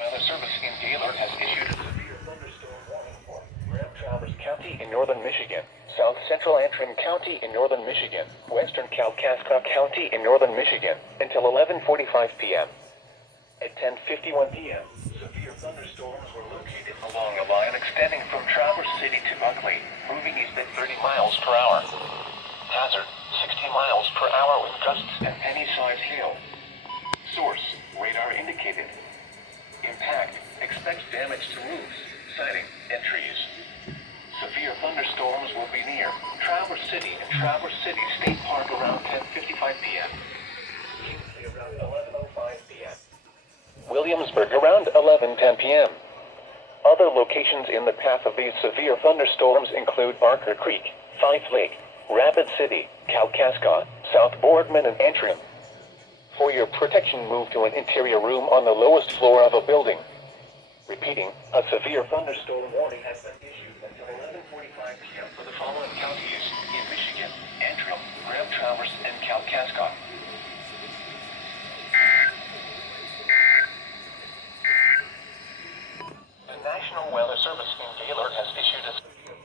Weather Service in Gaylord has issued a severe thunderstorm warning for Grand Traverse County in northern Michigan, south central Antrim County in northern Michigan, western Kalkaska County in northern Michigan, until 11:45 p.m. At 10:51 p.m., severe thunderstorms were located along a line extending from Traverse City to Buckley, moving east at 30 miles per hour. Hazard, 60 miles per hour with gusts and penny-sized hail. Source, radar indicated. Impact, expects damage to roofs, siding, and trees. Severe thunderstorms will be near Traverse City and Traverse City State Park around 10:55 p.m. Kingsley around 11:05 p.m. Williamsburg around 11:10 p.m. Other locations in the path of these severe thunderstorms include Barker Creek, Fife Lake, Rapid City, Kalkaska, South Boardman, and Antrim. For your protection, move to an interior room on the lowest floor of a building. Repeating, a severe thunderstorm warning has been issued until 11:45 p.m. for the following counties in Michigan: Antrim, Grand Traverse, and Kalkaska. The National Weather